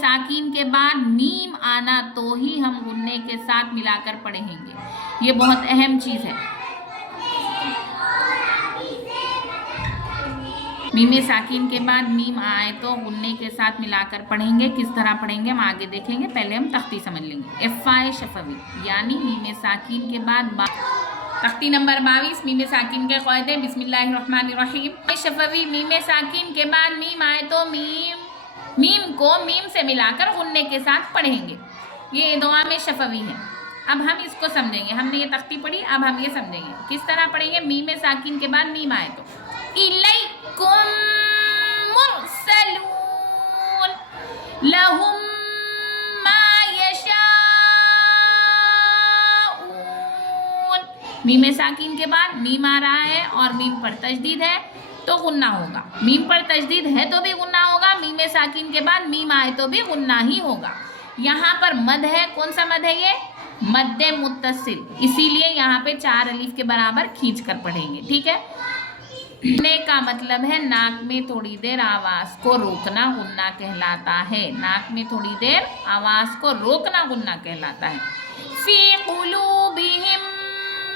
ساکین کے بعد میم آنا تو ہی ہم غنّے کے ساتھ ملا کر پڑھیں گے. یہ بہت اہم چیز ہے. میم ساکین کے بعد میم آئے تو غنّے کے ساتھ ملا کر پڑھیں گے. کس طرح پڑھیں گے ہم آگے دیکھیں گے. پہلے ہم تختی سمجھ لیں گے. افائے شفوی یعنی میم ساکین کے بعد تختی نمبر 22 میم ساکین کے قاعدے. بسم اللہ الرحمن الرحیم. شفوی میم ساکین کے بعد میم آئے تو میم کو میم سے ملا کر غنّے کے ساتھ پڑھیں گے. یہ ادغام شفوی ہے. اب ہم اس کو سمجھیں گے. ہم نے یہ تختی پڑھی, اب ہم یہ سمجھیں گے کس طرح پڑھیں گے. میم ساکین کے بعد میم آئے تو الیکم مرسلون لہم ما یشاءون. میم ساکین کے بعد میم آ رہا ہے اور میم پر تشدید ہے تو غنّہ ہوگا. میم پر تشدید ہے تو بھی غنّہ ہوگا. میم ساکین کے بعد میم آئے تو بھی غنّہ ہی ہوگا. یہاں پر مد ہے. کون سا مد ہے یہ؟ مد متصل. اسی لیے یہاں پہ 4 الف کے برابر کھینچ کر پڑھیں گے. ٹھیک ہے. غنّے کا مطلب ہے ناک میں تھوڑی دیر آواز کو روکنا غنّہ کہلاتا ہے. ناک میں تھوڑی دیر آواز کو روکنا غنّہ کہلاتا ہے. فی قلوبہم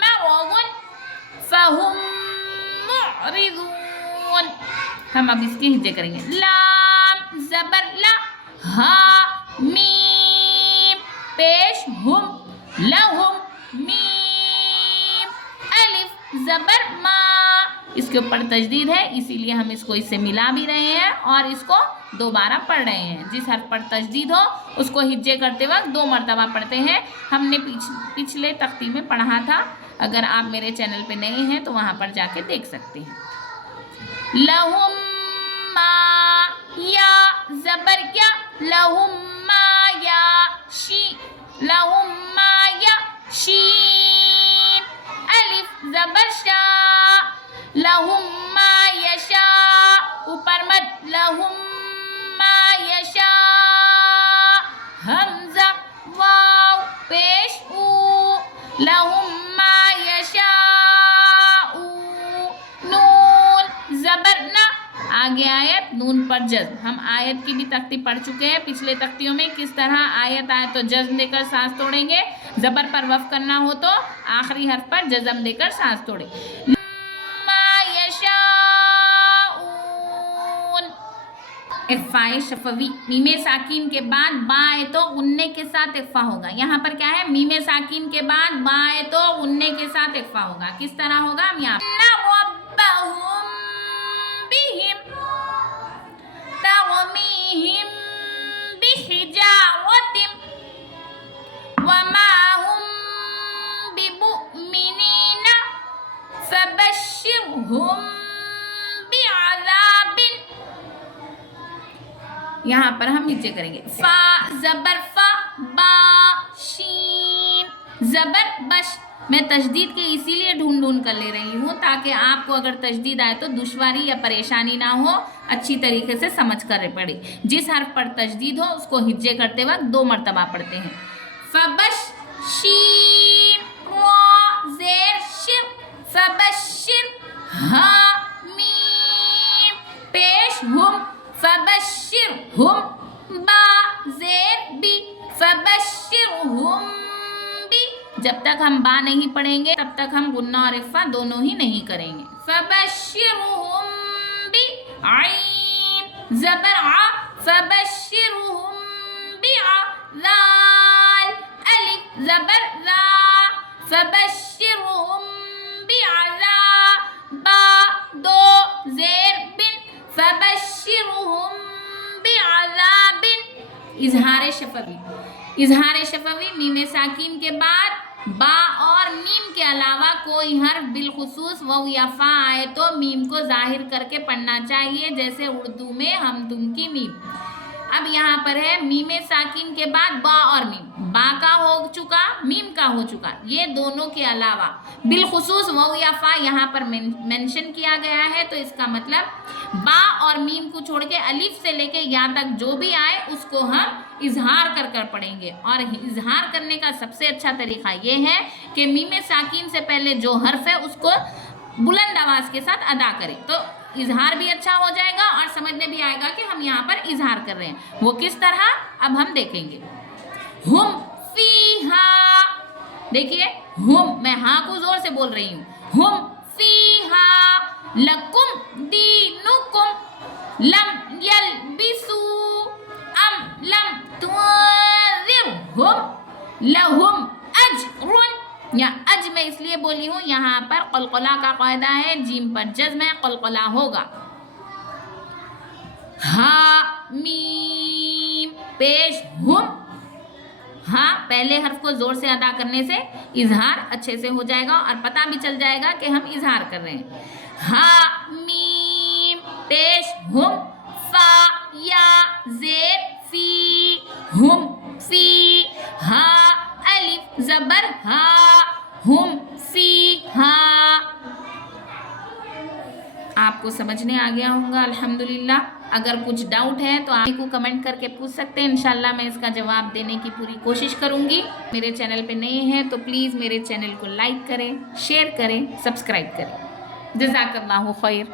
مرض فہم معرضون. ہم اب اس کی ہجے کریں گے. لام زبر لا ہا میم پیش ہم لہم میم الف زبر ما. اس کے اوپر تشدید ہے اسی لیے ہم اس کو اس سے ملا بھی رہے ہیں اور اس کو دوبارہ پڑھ رہے ہیں. جس حرف پر تشدید ہو اس کو ہجے کرتے وقت 2 مرتبہ پڑھتے ہیں. ہم نے پچھلے تختی میں پڑھا تھا. اگر آپ میرے چینل پہ نئے ہیں تو وہاں پر جا کے دیکھ سکتے ہیں. لہم ما یا زبر کیا لہم ما یا شی لہم ما یا شین الف زبر شا لہم ما یشا اوپر مد لہم ما یشا حمزہ واو پیش او لہم ما یشا نون زبر نا. آگے آیت نون پر جزم. ہم آیت کی بھی تختی پڑھ چکے ہیں پچھلے تختیوں میں. کس طرح آیت آئے تو جزم دے کر سانس توڑیں گے. زبر پر وقف کرنا ہو تو آخری حرف پر جزم دے کر سانس توڑیں. افائے شفوی میم ساکین کے بعد با آئے تو غنّے کے ساتھ اخفا ہوگا. یہاں پر کیا ہے میم ساکین کے بعد با آئے تو غنّے کے ساتھ اخفا ہوگا. کس طرح ہوگا ہم یہاں ربہم بہم ترمیہم بحجارۃ وما ہم بمؤمنین فبشرہم بعذاب. یہاں پر ہم نیچے کریں گے. فا زبر فا با شین زبر بش. میں تشدید کے اسی لیے ڈھونڈ کر لے رہی ہوں تاکہ آپ کو اگر تشدید آئے تو دشواری یا پریشانی نہ ہو. اچھی طریقے سے سمجھ کر پڑھے. جس حرف پر تشدید ہو اس کو ہجے کرتے وقت 2 مرتبہ پڑھتے ہیں. فبش شین را زیر شر فبشر ہا میم پیش ہم فبشرہم با زیر بی فبشرہم بی. جب تک ہم با نہیں پڑھیں گے تب تک ہم غنّہ اور اخفا دونوں ہی نہیں کریں گے. فبشرہم بی عین زبر ع فبشرہم بعذاب الف زبر ذا فبشرہم بعذاب با 2 زیر بن فبشرہم بعذاب. اظہار شفوی اظہار شفوی میم ساکین کے بعد با اور میم کے علاوہ کوئی حرف بالخصوص واو یا فا آئے تو میم کو ظاہر کر کے پڑھنا چاہیے. جیسے اردو میں ہم تم کی میم. اب یہاں پر ہے میم ساکین کے بعد با اور میم. با کا ہو چکا میم کا ہو چکا. یہ دونوں کے علاوہ بالخصوص واو یا فا یہاں پر مینشن کیا گیا ہے تو اس کا مطلب با اور میم کو چھوڑ کے الف سے لے کے یا تک جو بھی آئے اس کو ہم اظہار کر پڑھیں گے. اور اظہار کرنے کا سب سے اچھا طریقہ یہ ہے کہ میم ساکین سے پہلے جو حرف ہے اس کو بلند آواز کے ساتھ ادا کریں تو اظہار بھی اچھا ہو جائے گا اور سمجھ میں بھی آئے گا کہ ہم یہاں پر اظہار کر رہے ہیں. وہ کس طرح اب ہم دیکھیں گے. ہم فیہا, دیکھیے ہم, میں ہاں کو زور سے بول رہی ہوں. ہم فیہا لکم دینکم لم یلبسوا ام لم تنذرہم لہم اجر. یا اج میں اس لیے بولی ہوں, یہاں پر قلقلہ کا قاعدہ ہے, جیم پر جزم ہے, قلقلہ ہوگا. ہا میم پیش ہم, ہاں پہلے حرف کو زور سے ادا کرنے سے اظہار اچھے سے ہو جائے گا اور پتہ بھی چل جائے گا کہ ہم اظہار کر رہے ہیں. ہا میم پیش ہم, فا یا زیر فی, ہم فی, ہا الف زبر ہا, ہم فی ہا. آپ کو سمجھنے آ گیا ہوں گا الحمدللہ. اگر کچھ ڈاؤٹ ہے تو آپ کو کمنٹ کر کے پوچھ سکتے ہیں, انشاءاللہ میں اس کا جواب دینے کی پوری کوشش کروں گی. میرے چینل پہ نئے ہیں تو پلیز میرے چینل کو لائک کریں, شیئر کریں, سبسکرائب کریں. جزاک اللہ خیر.